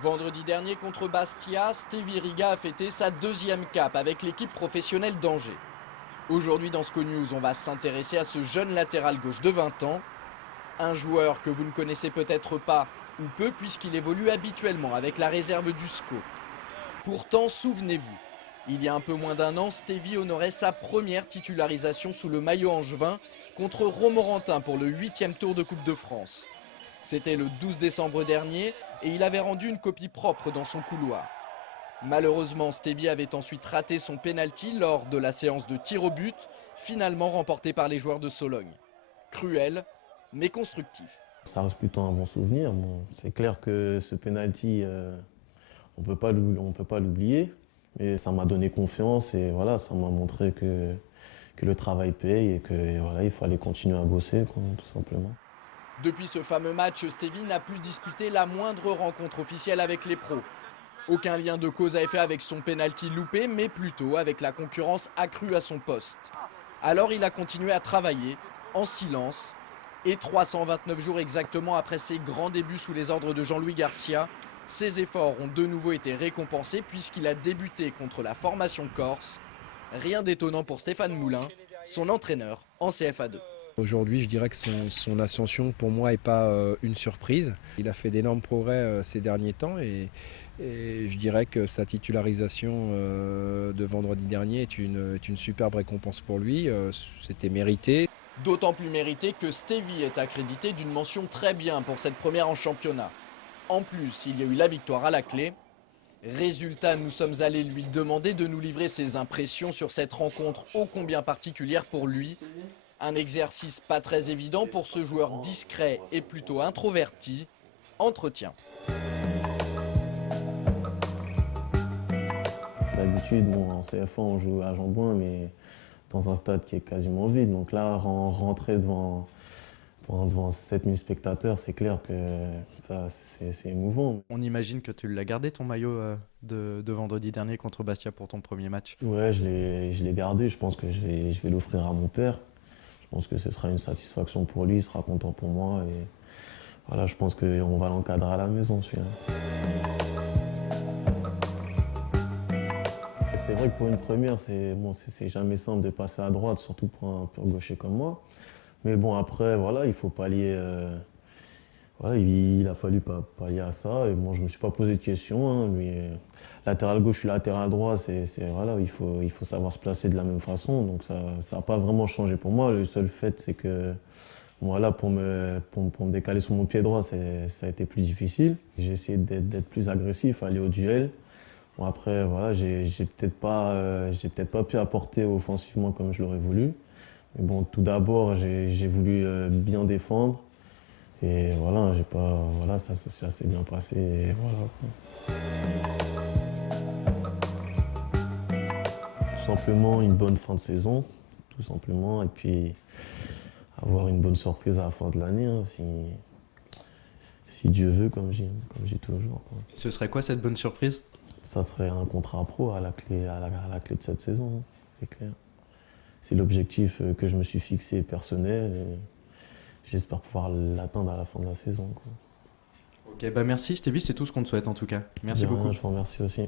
Vendredi dernier contre Bastia, Stevie Riga a fêté sa deuxième cape avec l'équipe professionnelle d'Angers. Aujourd'hui dans SCO News, on va s'intéresser à ce jeune latéral gauche de 20 ans. Un joueur que vous ne connaissez peut-être pas ou peu puisqu'il évolue habituellement avec la réserve du SCO. Pourtant, souvenez-vous, il y a un peu moins d'un an, Stevie honorait sa première titularisation sous le maillot angevin contre Romorantin pour le 8e tour de Coupe de France. C'était le 12 décembre dernier et il avait rendu une copie propre dans son couloir. Malheureusement, Stevie avait ensuite raté son pénalty lors de la séance de tir au but, finalement remportée par les joueurs de Sologne. Cruel, mais constructif. Ça reste plutôt un bon souvenir. Bon, c'est clair que ce penalty, on peut pas l'oublier. Mais ça m'a donné confiance et voilà, ça m'a montré que le travail paye et que voilà, il fallait continuer à bosser, quoi, tout simplement. Depuis ce fameux match, Stevie n'a plus disputé la moindre rencontre officielle avec les pros. Aucun lien de cause à effet avec son pénalty loupé, mais plutôt avec la concurrence accrue à son poste. Alors il a continué à travailler, en silence, et 329 jours exactement après ses grands débuts sous les ordres de Jean-Louis Garcia, ses efforts ont de nouveau été récompensés puisqu'il a débuté contre la formation corse. Rien d'étonnant pour Stéphane Moulin, son entraîneur en CFA2. Aujourd'hui, je dirais que son ascension, pour moi, n'est pas une surprise. Il a fait d'énormes progrès ces derniers temps et je dirais que sa titularisation de vendredi dernier est une superbe récompense pour lui. C'était mérité. D'autant plus mérité que Stevie est accrédité d'une mention très bien pour cette première en championnat. En plus, il y a eu la victoire à la clé. Résultat, nous sommes allés lui demander de nous livrer ses impressions sur cette rencontre ô combien particulière pour lui. Un exercice pas très évident pour ce joueur discret et plutôt introverti. Entretien. D'habitude, bon, en CFA, on joue à Jean-Bouin, mais dans un stade qui est quasiment vide. Donc là, rentrer devant 7000 spectateurs, c'est clair que c'est émouvant. On imagine que tu l'as gardé ton maillot de vendredi dernier contre Bastia pour ton premier match. Ouais, je l'ai gardé. Je pense que je vais l'offrir à mon père. Je pense que ce sera une satisfaction pour lui, il sera content pour moi. Et voilà, je pense qu'on va l'encadrer à la maison, celui-là. C'est vrai que pour une première, c'est jamais simple de passer à droite, surtout pour un pur gaucher comme moi. Mais bon, après, voilà, il faut pallier. Voilà, il a fallu pallier à ça. Et bon, je ne me suis pas posé de questions. Hein. Lui, latéral gauche, je suis latéral droit. Voilà, il faut savoir se placer de la même façon. Donc ça n'a pas vraiment changé pour moi. Le seul fait, c'est que voilà, pour me décaler sur mon pied droit, ça a été plus difficile. J'ai essayé d'être plus agressif, aller au duel. Bon, après, voilà, j'ai peut-être pas pu apporter offensivement comme je l'aurais voulu. Mais bon, tout d'abord, j'ai voulu bien défendre. Et voilà, voilà, ça s'est assez bien passé. Et voilà, quoi. Tout simplement une bonne fin de saison, tout simplement. Et puis avoir une bonne surprise à la fin de l'année, hein, si Dieu veut, comme j'ai toujours, quoi. Ce serait quoi cette bonne surprise? Ça serait un contrat pro à la clé de cette saison, hein, c'est clair. C'est l'objectif que je me suis fixé personnel et j'espère pouvoir l'atteindre à la fin de la saison, quoi. Ok, bah merci Stevie, c'est tout ce qu'on te souhaite en tout cas. Merci beaucoup. Je vous remercie aussi.